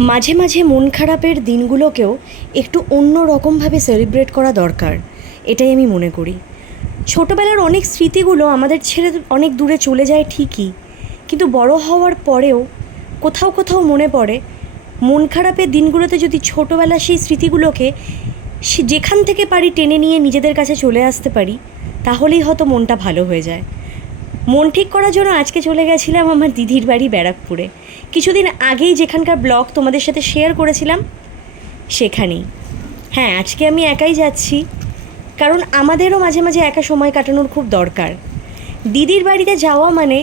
মাঝে মাঝে মন খারাপের দিনগুলোকেও একটু অন্য রকমভাবে সেলিব্রেট করা দরকার, এটাই আমি মনে করি। ছোটোবেলার অনেক স্মৃতিগুলো আমাদের ছেড়ে অনেক দূরে চলে যায় ঠিকই, কিন্তু বড় হওয়ার পরেও কোথাও কোথাও মনে পড়ে মন খারাপের দিনগুলোতে যদি ছোটোবেলার সেই স্মৃতিগুলোকে যেখান থেকে পারি টেনে নিয়ে নিজেদের কাছে চলে আসতে পারি, তাহলেই হয়তো মনটা ভালো হয়ে যায়। মন ঠিক করার জন্য আজকে চলে গেছিলাম আমার দিদির বাড়ি ব্যারাকপুরে। কিছুদিন আগেই যেখানকার ব্লগ তোমাদের সাথে শেয়ার করেছিলাম সেখানেই। হ্যাঁ, আজকে আমি একাই যাচ্ছি, কারণ আমাদেরও মাঝে মাঝে একা সময় কাটানোর খুব দরকার। দিদির বাড়িতে যাওয়া মানে,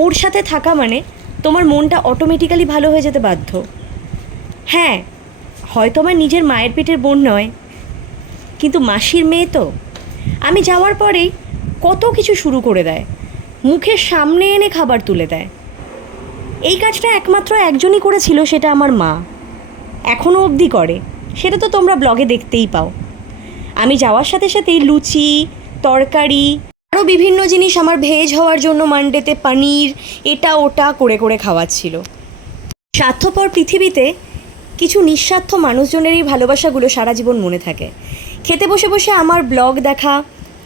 ওর সাথে থাকা মানে তোমার মনটা অটোমেটিক্যালি ভালো হয়ে যেতে বাধ্য। হ্যাঁ, হয়তো আমার নিজের মায়ের পেটের বোন নয়, কিন্তু মাসির মেয়ে তো। আমি যাওয়ার পরেই কত কিছু শুরু করে দেয়, মুখের সামনে এনে খাবার তুলে দেয়। এই কাজটা একমাত্র একজনই করেছিল, সেটা আমার মা, এখনও অবধি করে। সেটা তো তোমরা ব্লগে দেখতেই পাও। আমি যাওয়ার সাথে সাথেই লুচি, তরকারি, আরও বিভিন্ন জিনিস আমার ভেজ হওয়ার জন্য মানডেতে পনির, এটা ওটা করে করে খাওয়াচ্ছিল। স্বার্থপর পৃথিবীতে কিছু নিঃস্বার্থ মানুষজনের এই ভালোবাসাগুলো সারা জীবন মনে থাকে। খেতে বসে বসে আমার ব্লগ দেখা,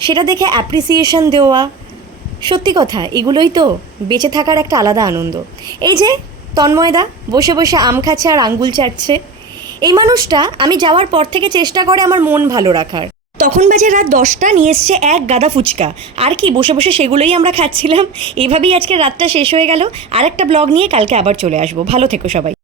সেটা দেখে অ্যাপ্রিসিয়েশন দেওয়া, সত্যি কথা এগুলোই তো বেঁচে থাকার একটা আলাদা আনন্দ। এই যে তন্ময়দা বসে বসে আম খাচ্ছে আর আঙ্গুল চাটছে, এই মানুষটা আমি যাওয়ার পর থেকে চেষ্টা করে আমার মন ভালো রাখার। তখন বাজে রাত 10টা, নিয়ে এসছে এক গাদা ফুচকা, আর কি বসে বসে সেগুলোই আমরা খাচ্ছিলাম। এইভাবেই আজকে রাতটা শেষ হয়ে গেল। আর একটা ব্লগ নিয়ে কালকে আবার চলে আসবো। ভালো থেকো সবাই।